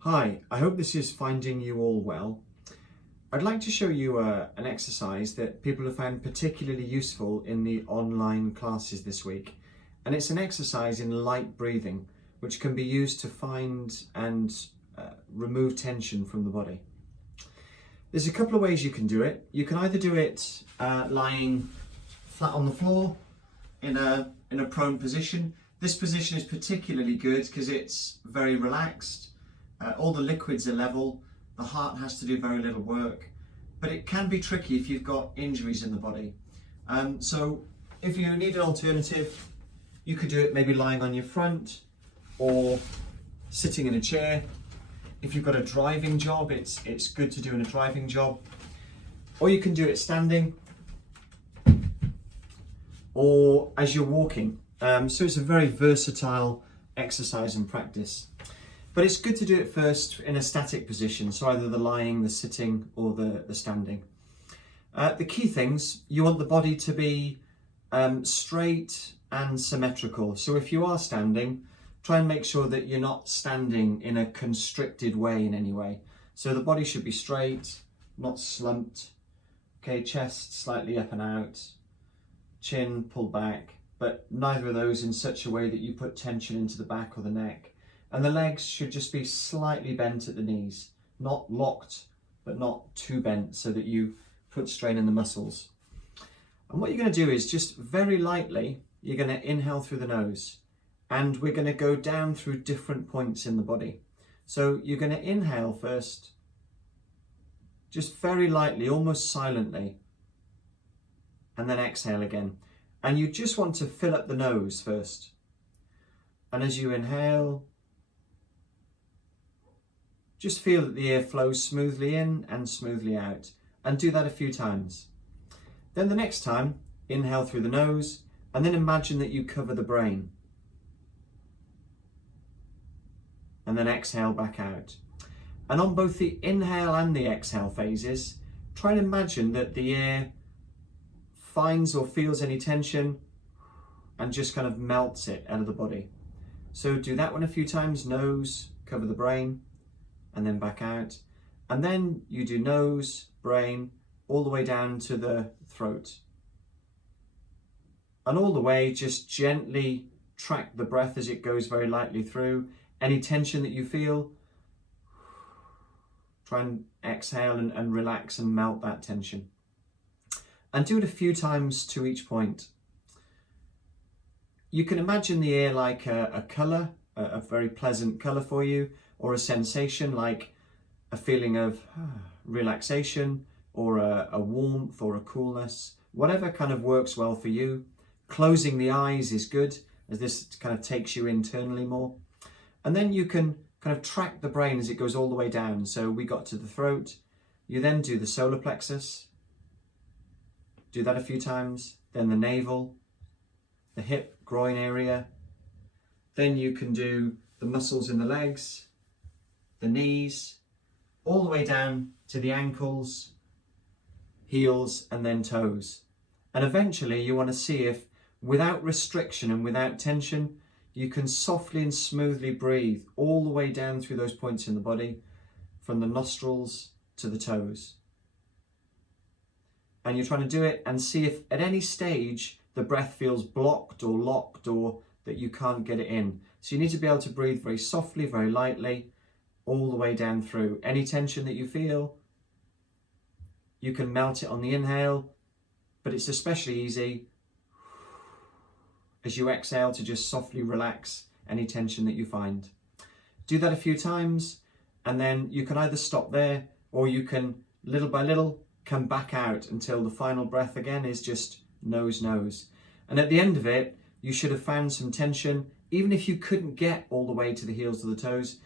Hi, I hope this is finding you all well. I'd like to show you an exercise that people have found particularly useful in the online classes this week. And it's an exercise in light breathing, which can be used to find and remove tension from the body. There's a couple of ways you can do it. You can either do it lying flat on the floor in a prone position. This position is particularly good because it's very relaxed. All the liquids are level, the heart has to do very little work, but it can be tricky if you've got injuries in the body. So if you need an alternative, you could do it maybe lying on your front or sitting in a chair. If you've got a driving job, it's good to do in a driving job. Or you can do it standing or as you're walking. So it's a very versatile exercise and practice. But it's good to do it first in a static position, so either the lying, the sitting, or the standing. The key things, you want the body to be straight and symmetrical. So if you are standing, try and make sure that you're not standing in a constricted way in any way. So the body should be straight, not slumped. Okay, chest slightly up and out, chin pulled back, but neither of those in such a way that you put tension into the back or the neck. And the legs should just be slightly bent at the knees, not locked, but not too bent so that you put strain in the muscles. And what you're going to do is just very lightly, you're going to inhale through the nose, and we're going to go down through different points in the body. So you're going to inhale first, just very lightly, almost silently, and then exhale again. And you just want to fill up the nose first. And as you inhale, just feel that the air flows smoothly in and smoothly out, and do that a few times. Then the next time, inhale through the nose, and then imagine that you cover the brain. And then exhale back out. And on both the inhale and the exhale phases, try and imagine that the air finds or feels any tension and just kind of melts it out of the body. So do that one a few times, nose, cover the brain, and then back out. And then you do nose, brain, all the way down to the throat. And all the way, just gently track the breath as it goes very lightly through. Any tension that you feel, try and exhale and relax and melt that tension. And do it a few times to each point. You can imagine the air like a colour, a very pleasant colour for you, or a sensation like a feeling of relaxation, or a warmth or a coolness, whatever kind of works well for you. Closing the eyes is good, as this kind of takes you internally more. And then you can kind of track the brain as it goes all the way down. So we got to the throat, you then do the solar plexus, do that a few times, then the navel, the hip, groin area. Then you can do the muscles in the legs, the knees, all the way down to the ankles, heels, and then toes. And eventually you want to see if, without restriction and without tension, you can softly and smoothly breathe all the way down through those points in the body, from the nostrils to the toes. And you're trying to do it and see if at any stage the breath feels blocked or locked, or that you can't get it in. So you need to be able to breathe very softly, very lightly, all the way down through. Any tension that you feel, you can melt it on the inhale, but it's especially easy as you exhale to just softly relax any tension that you find. Do that a few times, and then you can either stop there, or you can little by little come back out until the final breath again is just nose, nose. And at the end of it, you should have found some tension, even if you couldn't get all the way to the heels of the toes,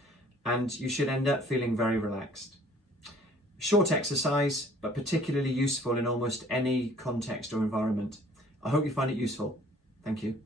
and you should end up feeling very relaxed. Short exercise, but particularly useful in almost any context or environment. I hope you find it useful. Thank you.